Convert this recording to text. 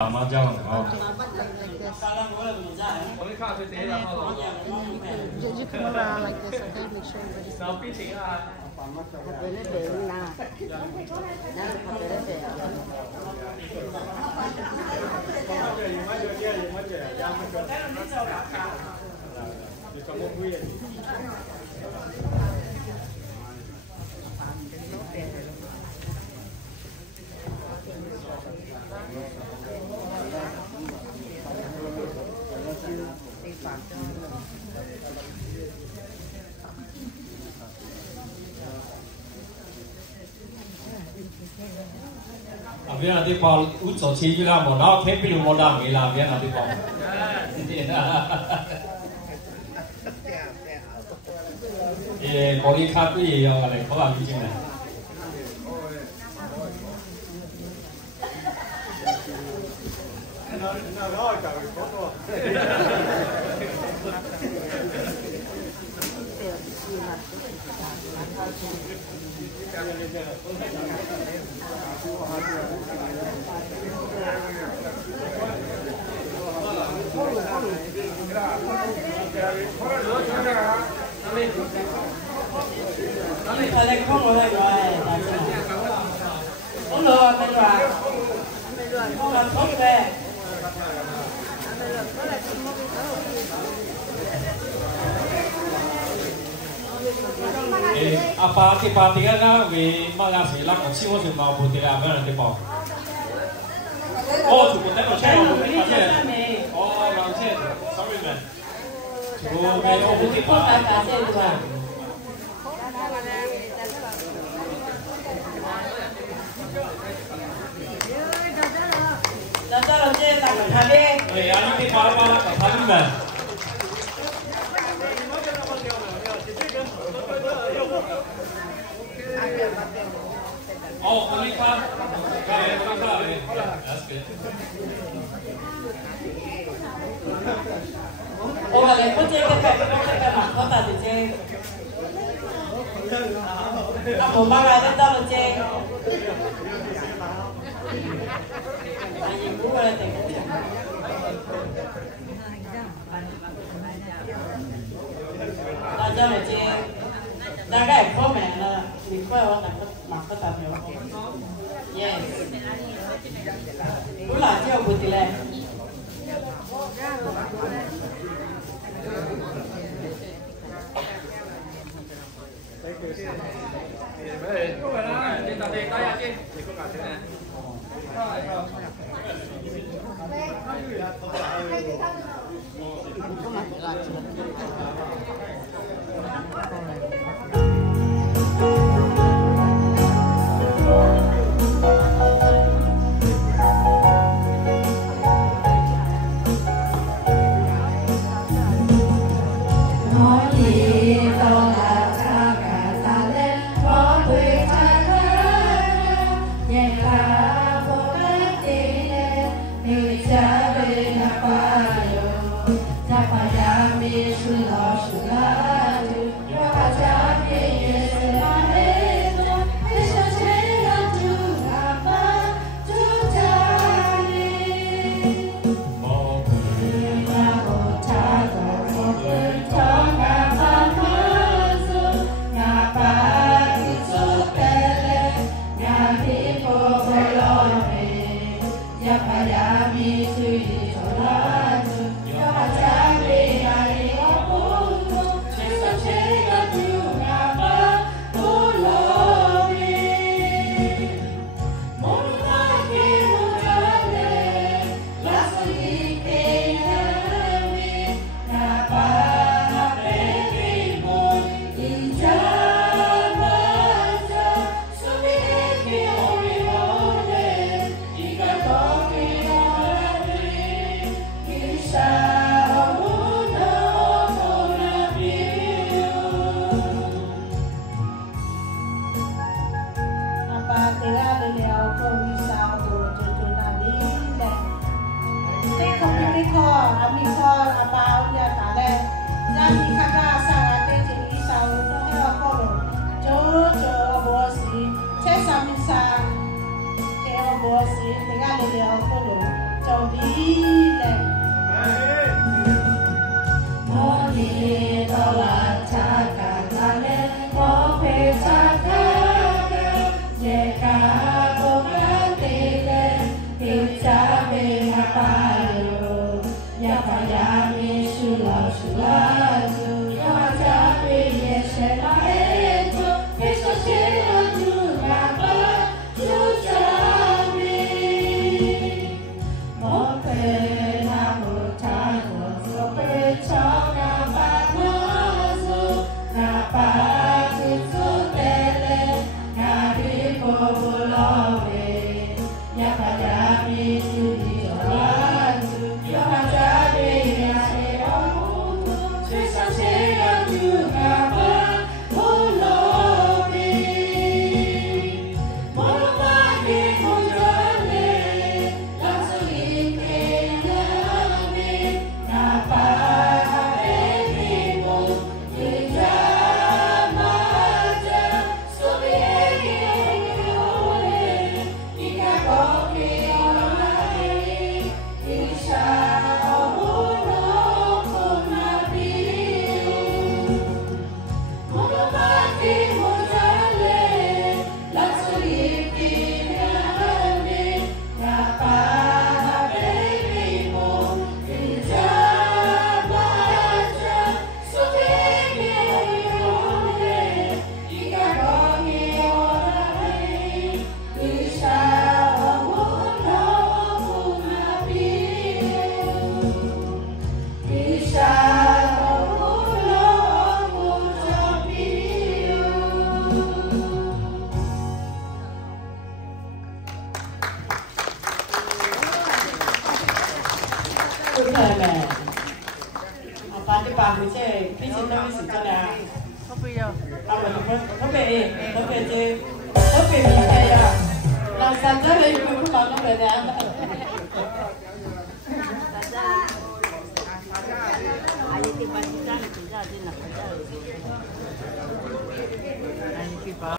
妈教的哦。You come around like this, okay? Make sure everybody's Biar nanti Paul ucap sih juga mau nak tapi lu mau dah gila biar nanti Paul. Paul ikat tu yangอะไรเขาบอกจริงๆนะapa tiba-tiba na we malah silang opsi mau cuma putih apa nanti Paul. Oh, cukup tak macam apa? Oh, macam sorry man. Cukup oh putih Paul. Dadah je tak kali. Ini kita para-para kali man. Oh, Monica. Okay, Monica. That's good. Oh, lại có chơi cái mặt có ta thì chơi. Một ba ngày đến đâu là chơi. Cũng là tình ta là chơi. Đại概có mẹ là mình quay qua mặt có tập nhiều. Yes. Cũng là chơi một tỷ lệ.